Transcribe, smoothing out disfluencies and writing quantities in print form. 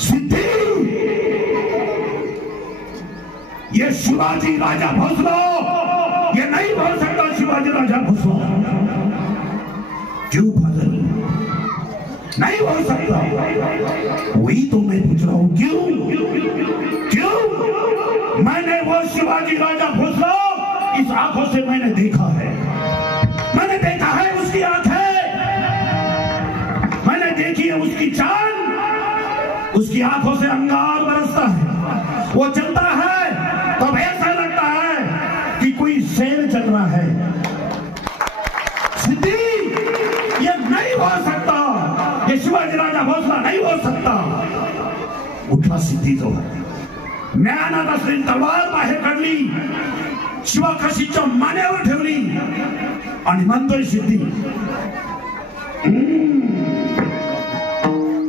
सिद्धी, ये शिवाजी राजा भोसले ये नहीं बोल सकता शिवाजी राजा भोसले। क्यों फादर नहीं बोल सकता? वही तो मैं पूछ रहा हूं, क्यों क्यों? मैंने वो शिवाजी राजा भोसले इस आंखों से मैंने देखा है, मैंने देखा है उसकी आंखें, मैंने देखी है उसकी चाल, उसकी आंखों से अंगार बरसता है, वो चलता है तब ऐसा लगता है कि कोई शेर चल रहा है। सिद्धि, ये नहीं हो सकता, ये शिवाजी राजा भोसले नहीं हो सकता। उठला सिद्धी तो ज्ञानात असलेली तलवार बाहेर काढली, शिवाकाशीच्या मानेवर ठेवली आणि म्हणतोय सिद्धी,